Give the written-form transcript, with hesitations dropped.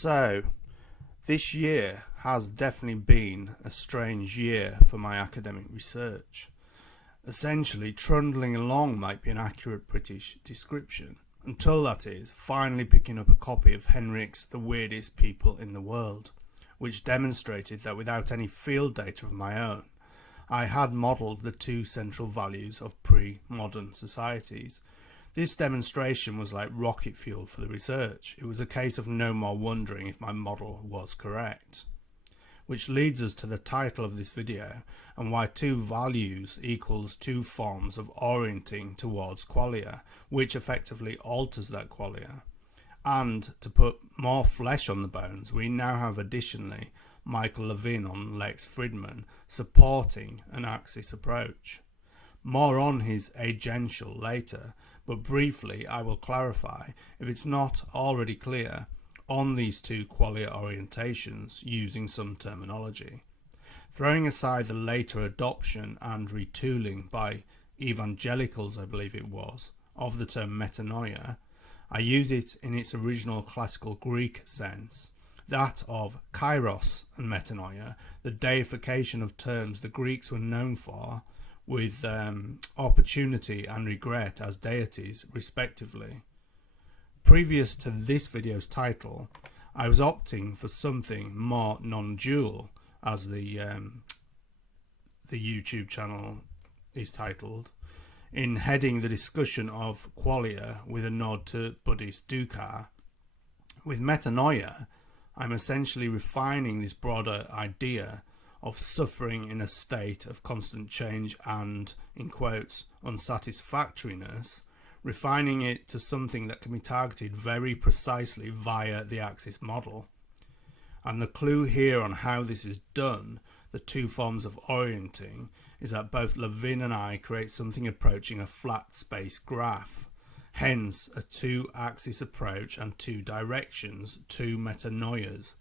So, this year has definitely been a strange year for my academic research. Essentially, trundling along might be an accurate British description, until that is, finally picking up a copy of Henrich's The Weirdest People in the World, which demonstrated that without any field data of my own, I had modelled the two central values of pre-modern societies. This demonstration was like rocket fuel for the research. It was a case of no more wondering if my model was correct. Which leads us to the title of this video and why two values equals two forms of orienting towards qualia, which effectively alters that qualia. And to put more flesh on the bones, we now have additionally Michael Levin on Lex Fridman supporting an axis approach. More on his agential later, but briefly I will clarify, if it's not already clear, on these two qualia orientations using some terminology. Throwing aside the later adoption and retooling by evangelicals, I believe it was, of the term metanoia, I use it in its original classical Greek sense, that of kairos and metanoia, the deification of terms the Greeks were known for, with opportunity and regret as deities, respectively. Previous to this video's title, I was opting for something more non-dual, as the YouTube channel is titled, in heading the discussion of qualia with a nod to Buddhist dukkha. With metanoia, I'm essentially refining this broader idea of suffering in a state of constant change and, in quotes, unsatisfactoriness, refining it to something that can be targeted very precisely via the axis model. And the clue here on how this is done, the two forms of orienting, is that both Levin and I create something approaching a flat space graph, hence a two-axis approach and two directions, two metanoias.